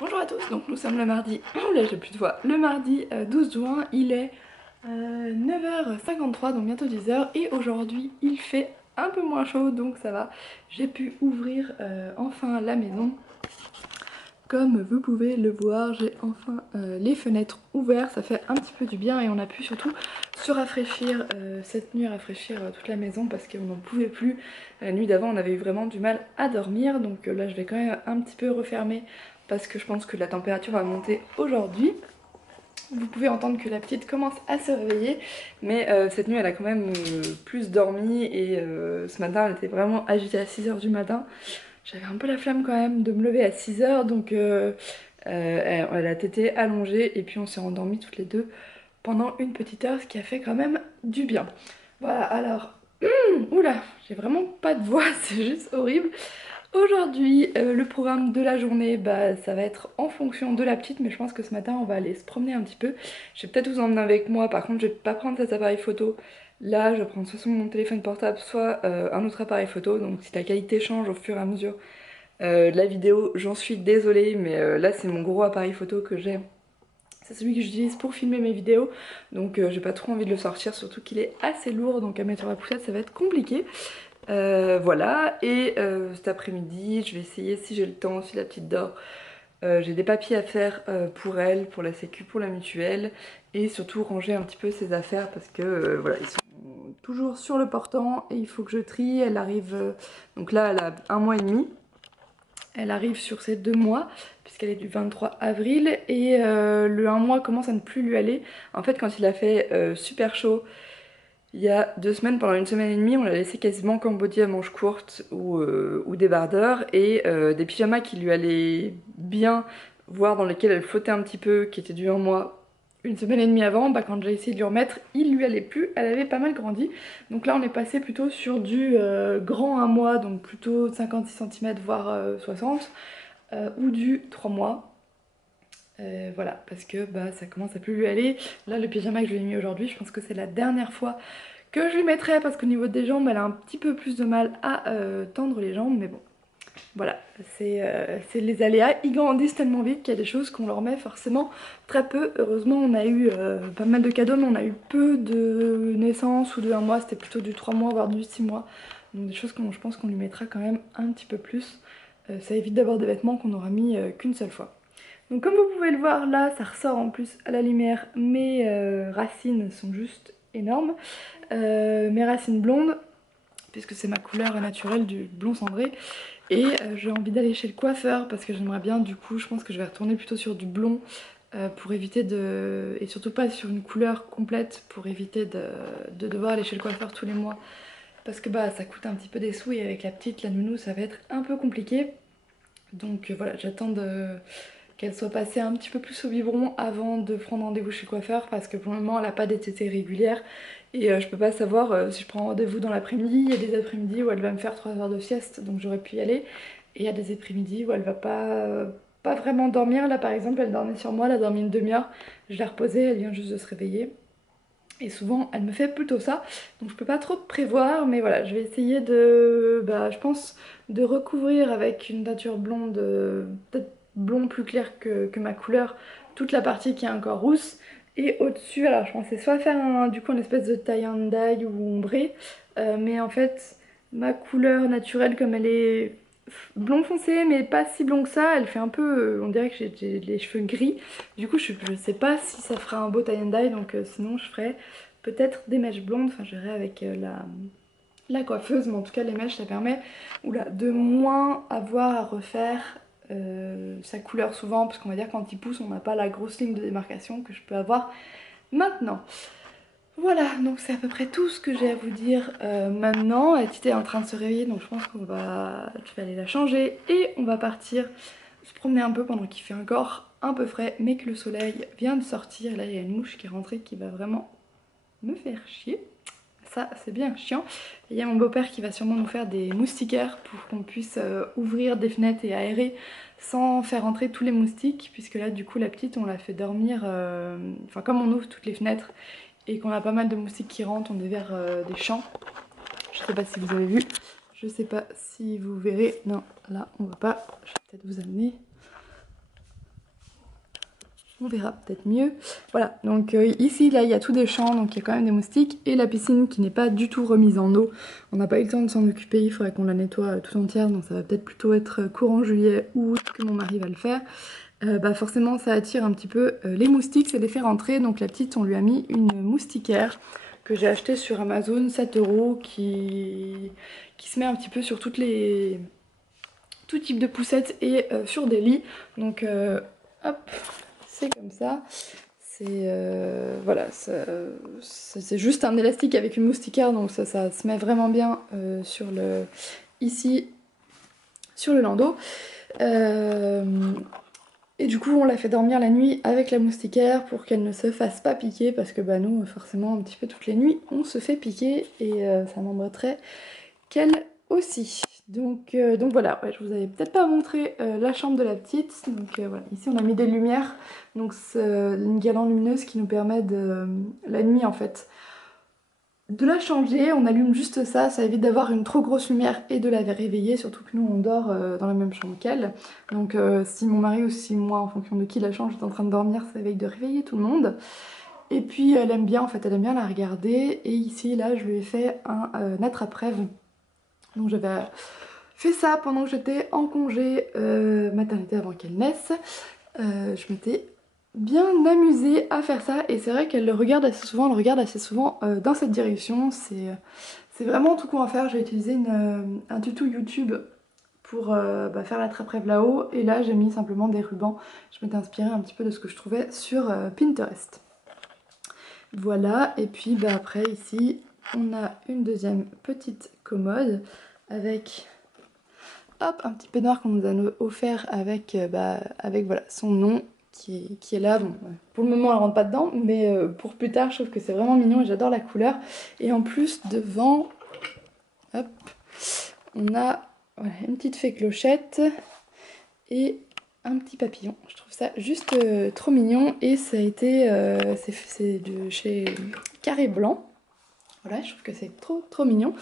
Bonjour à tous, donc nous sommes le mardi, oh là j'ai plus de voix, le mardi 12 juin, il est 9h53 donc bientôt 10h et aujourd'hui il fait un peu moins chaud donc ça va, j'ai pu ouvrir enfin la maison. Comme vous pouvez le voir, j'ai enfin les fenêtres ouvertes, ça fait un petit peu du bien et on a pu surtout se rafraîchir cette nuit, rafraîchir toute la maison parce qu'on n'en pouvait plus. La nuit d'avant on avait eu vraiment du mal à dormir donc là je vais quand même un petit peu refermer parce que je pense que la température va monter aujourd'hui. Vous pouvez entendre que la petite commence à se réveiller mais cette nuit elle a quand même plus dormi et ce matin elle était vraiment agitée à 6h du matin. J'avais un peu la flamme quand même de me lever à 6h donc elle a tété allongée et puis on s'est endormis toutes les deux pendant une petite heure, ce qui a fait quand même du bien. Voilà, alors, oula, j'ai vraiment pas de voix, c'est juste horrible. Aujourd'hui, le programme de la journée, bah, ça va être en fonction de la petite, mais je pense que ce matin, on va aller se promener un petit peu. Je vais peut-être vous emmener avec moi, par contre, je vais pas prendre cet appareil photo. Là, je vais prendre soit mon téléphone portable, soit un autre appareil photo, donc si la qualité change au fur et à mesure de la vidéo, j'en suis désolée, mais là, c'est mon gros appareil photo que j'ai. C'est celui que j'utilise pour filmer mes vidéos, donc j'ai pas trop envie de le sortir, surtout qu'il est assez lourd, donc à mettre sur la poussette ça va être compliqué. Voilà, et cet après-midi, je vais essayer, si j'ai le temps, si la petite dort, j'ai des papiers à faire pour elle, pour la sécu, pour la mutuelle, et surtout ranger un petit peu ses affaires parce que voilà, ils sont toujours sur le portant et il faut que je trie. Elle arrive, donc là elle a 1 mois et demi. Elle arrive sur ses 2 mois, puisqu'elle est du 23 avril, et le 1 mois commence à ne plus lui aller. En fait, quand il a fait super chaud, il y a 2 semaines, pendant 1 semaine et demie, on l'a laissé quasiment qu'en body à manches courtes ou débardeur, et des pyjamas qui lui allaient bien, voire dans lesquels elle flottait un petit peu, qui étaient du 1 mois, 1 semaine et demie avant, bah, quand j'ai essayé de lui remettre, il lui allait plus, elle avait pas mal grandi. Donc là on est passé plutôt sur du grand 1 mois, donc plutôt 56 cm voire 60, ou du 3 mois. Voilà, parce que bah, ça commence à plus lui aller. Là le pyjama que je lui ai mis aujourd'hui, je pense que c'est la dernière fois que je lui mettrai parce qu'au niveau des jambes elle a un petit peu plus de mal à tendre les jambes, mais bon. Voilà, c'est les aléas, ils grandissent tellement vite qu'il y a des choses qu'on leur met forcément très peu. Heureusement on a eu pas mal de cadeaux, mais on a eu peu de naissances ou de 1 mois, c'était plutôt du 3 mois voire du 6 mois. Donc des choses que je pense qu'on lui mettra quand même un petit peu plus. Ça évite d'avoir des vêtements qu'on aura mis qu'une seule fois. Donc comme vous pouvez le voir là, ça ressort en plus à la lumière, mes racines sont juste énormes. Mes racines blondes, puisque c'est ma couleur naturelle du blond cendré. Et j'ai envie d'aller chez le coiffeur parce que j'aimerais bien, du coup je pense que je vais retourner plutôt sur du blond pour éviter de... et surtout pas sur une couleur complète pour éviter de devoir aller chez le coiffeur tous les mois. Parce que bah ça coûte un petit peu des sous et avec la petite, la nounou, ça va être un peu compliqué. Donc voilà, j'attends qu'elle soit passée un petit peu plus au biberon avant de prendre rendez-vous chez le coiffeur parce que pour le moment elle n'a pas des tétées régulières et je peux pas savoir si je prends rendez-vous dans l'après-midi. Il y a des après-midi où elle va me faire 3 heures de sieste donc j'aurais pu y aller, et il y a des après-midi où elle va pas vraiment dormir. Là par exemple elle dormait sur moi, elle a dormi une demi-heure, je l'ai reposée, elle vient juste de se réveiller. Et souvent elle me fait plutôt ça, donc je peux pas trop prévoir, mais voilà, je vais essayer de, bah, je pense, de recouvrir avec une teinture blonde, peut-être blond plus clair que ma couleur, toute la partie qui est encore rousse. Et au-dessus, alors je pensais soit faire du coup une espèce de tie and dye ou ombré, mais en fait ma couleur naturelle, comme elle est blond foncé mais pas si blond que ça, elle fait un peu, on dirait que j'ai les cheveux gris. Du coup je sais pas si ça fera un beau tie and dye, donc sinon je ferai peut-être des mèches blondes. Enfin j'irai avec la coiffeuse, mais en tout cas les mèches ça permet de moins avoir à refaire sa couleur souvent, parce qu'on va dire quand il pousse on n'a pas la grosse ligne de démarcation que je peux avoir maintenant. Voilà, donc c'est à peu près tout ce que j'ai à vous dire maintenant. La petite est en train de se réveiller, donc je pense je vais aller la changer et on va partir se promener un peu pendant qu'il fait encore un peu frais, mais que le soleil vient de sortir. Là il y a une mouche qui est rentrée qui va vraiment me faire chier. Ça c'est bien chiant. Et il y a mon beau-père qui va sûrement nous faire des moustiquaires pour qu'on puisse ouvrir des fenêtres et aérer sans faire entrer tous les moustiques, puisque là du coup la petite on la fait dormir, enfin comme on ouvre toutes les fenêtres et qu'on a pas mal de moustiques qui rentrent, on est vers des champs. Je sais pas si vous avez vu, je sais pas si vous verrez, non là on voit pas, je vais peut-être vous amener. on verra peut-être mieux. Voilà, donc ici là il y a tout des champs, donc il y a quand même des moustiques, et la piscine qui n'est pas du tout remise en eau. On n'a pas eu le temps de s'en occuper, il faudrait qu'on la nettoie tout entière, donc ça va peut-être plutôt être courant juillet ou août que mon mari va le faire. Bah forcément ça attire un petit peu les moustiques, c'est les faire rentrer. Donc la petite, on lui a mis une moustiquaire que j'ai acheté sur Amazon, 7 € qui se met un petit peu sur tout type de poussettes et sur des lits. Donc hop, c'est comme ça. C'est voilà, c'est juste un élastique avec une moustiquaire, donc ça se met vraiment bien ici sur le landau. Et du coup on la fait dormir la nuit avec la moustiquaire pour qu'elle ne se fasse pas piquer, parce que bah nous forcément un petit peu toutes les nuits on se fait piquer, et ça m'embêterait qu'elle aussi. Donc voilà, ouais, je vous avais peut-être pas montré la chambre de la petite. Donc voilà, ici on a mis des lumières, donc c'est une guirlande lumineuse qui nous permet la nuit en fait de la changer. On allume juste ça évite d'avoir une trop grosse lumière et de la réveiller, surtout que nous on dort dans la même chambre qu'elle. Donc si mon mari ou si moi, en fonction de qui la chambre est en train de dormir, ça évite de réveiller tout le monde. Et puis elle aime bien, en fait elle aime bien la regarder, et ici là je lui ai fait un attrape-rêve. Donc j'avais fait ça pendant que j'étais en congé maternité avant qu'elle naisse. Je m'étais bien amusée à faire ça, et c'est vrai qu'elle le regarde assez souvent, dans cette direction. C'est vraiment tout con à faire. J'ai utilisé un tuto YouTube pour faire l'attrape-rêve là-haut, et là j'ai mis simplement des rubans. Je m'étais inspirée un petit peu de ce que je trouvais sur Pinterest. Voilà, et puis après ici on a une deuxième petite commode avec hop, un petit peignoir qu'on nous a offert avec voilà, son nom qui est là. Bon, pour le moment elle rentre pas dedans, mais pour plus tard je trouve que c'est vraiment mignon et j'adore la couleur. Et en plus devant, hop, on a voilà, une petite fée clochette et un petit papillon. Je trouve ça juste trop mignon, et ça a été c'est de chez Carré Blanc. Voilà, je trouve que c'est trop mignon.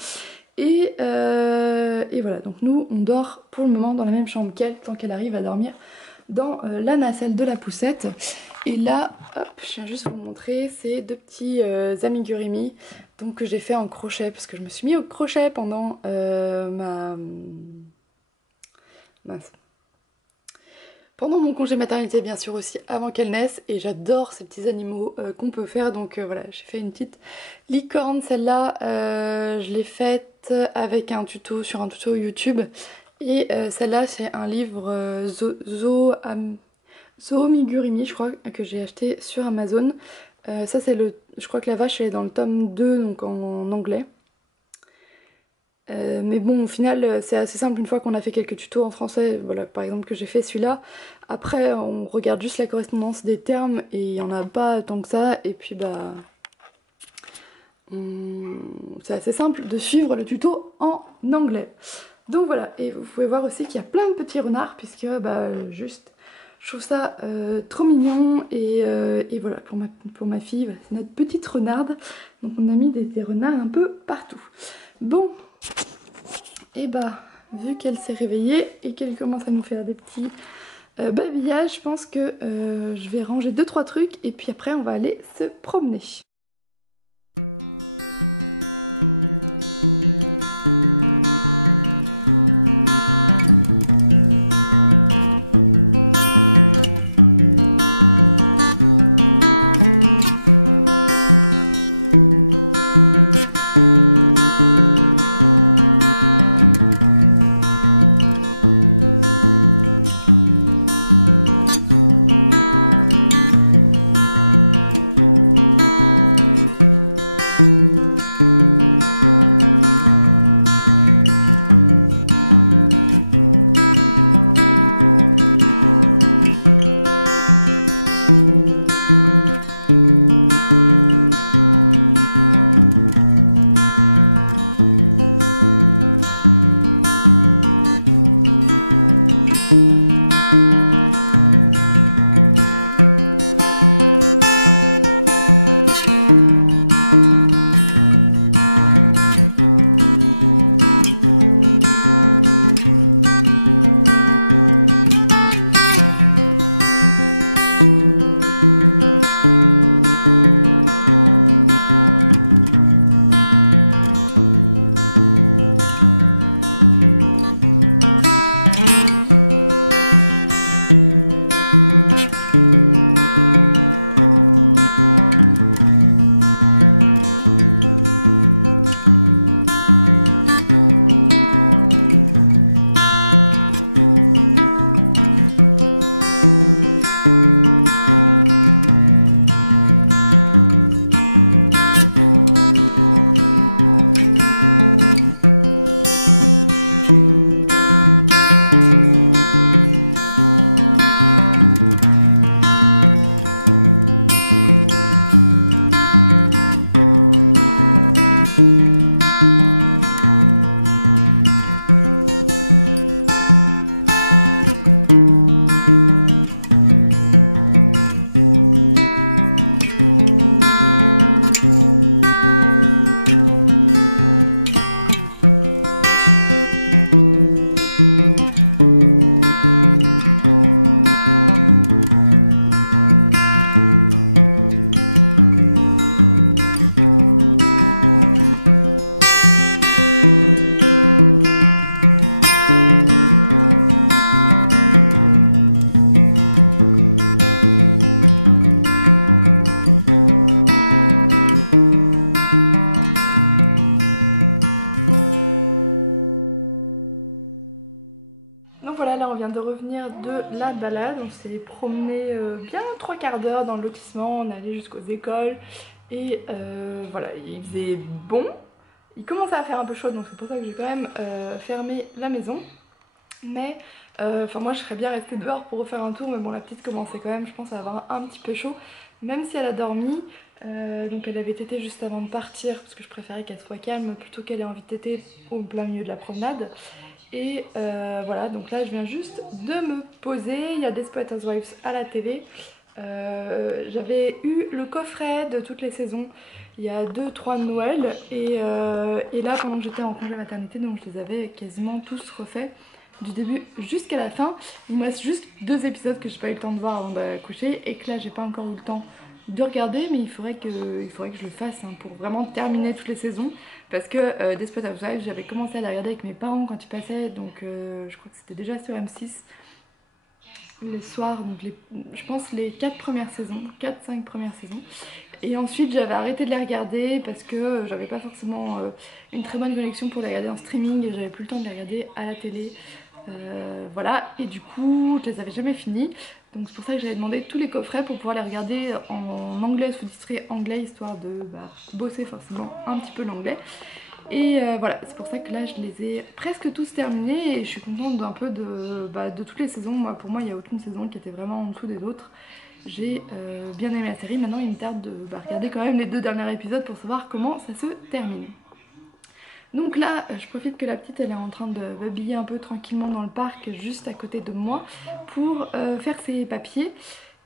Et voilà, donc nous on dort pour le moment dans la même chambre qu'elle, tant qu'elle arrive à dormir dans la nacelle de la poussette. Et là, hop, je viens juste vous montrer, c'est deux petits amigurumi donc que j'ai fait en crochet, parce que je me suis mis au crochet pendant pendant mon congé maternité, bien sûr, aussi avant qu'elle naisse, et j'adore ces petits animaux qu'on peut faire. Donc voilà, j'ai fait une petite licorne. Celle-là, je l'ai faite avec un tuto sur un tuto YouTube, et celle-là c'est un livre Zoomigurumi, je crois, que j'ai acheté sur Amazon. Ça c'est je crois que la vache elle est dans le tome 2, donc en anglais. Mais bon, au final c'est assez simple une fois qu'on a fait quelques tutos en français, voilà, par exemple que j'ai fait celui-là. Après on regarde juste la correspondance des termes, et il n'y en a pas tant que ça, et puis bah c'est assez simple de suivre le tuto en anglais. Donc voilà, et vous pouvez voir aussi qu'il y a plein de petits renards, puisque juste je trouve ça trop mignon, et voilà, pour ma fille, voilà, c'est notre petite renarde. Donc on a mis des renards un peu partout. Bon, et vu qu'elle s'est réveillée et qu'elle commence à nous faire des petits babillages, je pense que je vais ranger 2-3 trucs, et puis après on va aller se promener. s'est promené bien 3/4 d'heure dans le lotissement, on allait jusqu'aux écoles et voilà, il faisait bon. Il commençait à faire un peu chaud donc c'est pour ça que j'ai quand même fermé la maison. Mais enfin moi je serais bien restée dehors pour refaire un tour, mais bon la petite commençait quand même je pense à avoir un petit peu chaud, même si elle a dormi. Donc elle avait tété juste avant de partir parce que je préférais qu'elle soit calme plutôt qu'elle ait envie de téter au plein milieu de la promenade. Et voilà, donc là je viens juste de me poser, il y a Desperate Housewives à la télé. J'avais eu le coffret de toutes les saisons il y a 2-3 de Noël et là pendant que j'étais en congé maternité, donc je les avais quasiment tous refaits du début jusqu'à la fin. Il me reste juste 2 épisodes que j'ai pas eu le temps de voir avant de coucher et que là j'ai pas encore eu le temps de regarder, mais il faudrait que je le fasse hein, pour vraiment terminer toutes les saisons. Parce que Desperate Housewives, j'avais commencé à la regarder avec mes parents quand ils passaient, donc je crois que c'était déjà sur M6 les soirs, donc je pense les 4 premières saisons, 4-5 premières saisons. Et ensuite j'avais arrêté de les regarder parce que j'avais pas forcément une très bonne connexion pour les regarder en streaming et j'avais plus le temps de les regarder à la télé. Voilà, et du coup je les avais jamais finis. Donc c'est pour ça que j'avais demandé tous les coffrets pour pouvoir les regarder en anglais, sous-titré anglais, histoire de bosser forcément un petit peu l'anglais. Et voilà, c'est pour ça que là je les ai presque tous terminés et je suis contente d'un peu de toutes les saisons. Moi, pour moi il n'y a aucune saison qui était vraiment en dessous des autres. J'ai bien aimé la série, maintenant il me tarde de regarder quand même les 2 derniers épisodes pour savoir comment ça se termine. Donc là, je profite que la petite elle est en train de babiller un peu tranquillement dans le parc juste à côté de moi pour faire ses papiers.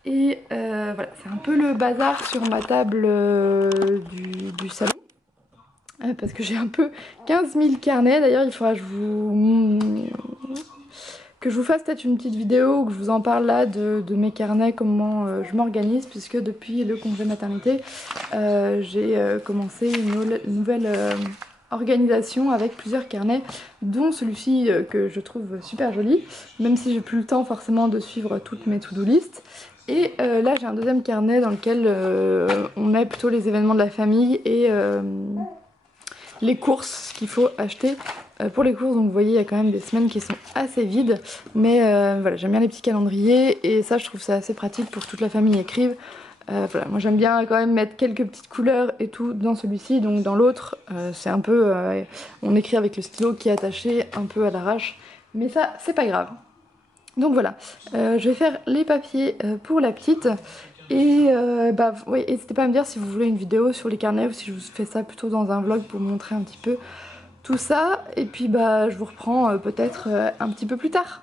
Et voilà, c'est un peu le bazar sur ma table du salon. Parce que j'ai un peu 15 000 carnets. D'ailleurs, il faudra que je vous fasse peut-être une petite vidéo où je vous en parle là de mes carnets, comment je m'organise, puisque depuis le congé maternité, j'ai commencé une nouvelle organisation avec plusieurs carnets, dont celui-ci que je trouve super joli, même si j'ai plus le temps forcément de suivre toutes mes to-do list. Et là j'ai un deuxième carnet dans lequel on met plutôt les événements de la famille et les courses qu'il faut acheter pour les courses. Donc vous voyez il y a quand même des semaines qui sont assez vides, mais voilà, j'aime bien les petits calendriers et ça je trouve ça assez pratique pour que toute la famille écrive. Voilà, moi j'aime bien quand même mettre quelques petites couleurs et tout dans celui-ci, donc dans l'autre c'est un peu on écrit avec le stylo qui est attaché un peu à l'arrache, mais ça c'est pas grave. Donc voilà, je vais faire les papiers pour la petite. Et oui, n'hésitez pas à me dire si vous voulez une vidéo sur les carnets ou si je vous fais ça plutôt dans un vlog pour vous montrer un petit peu tout ça. Et puis je vous reprends peut-être un petit peu plus tard.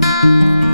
Ciao.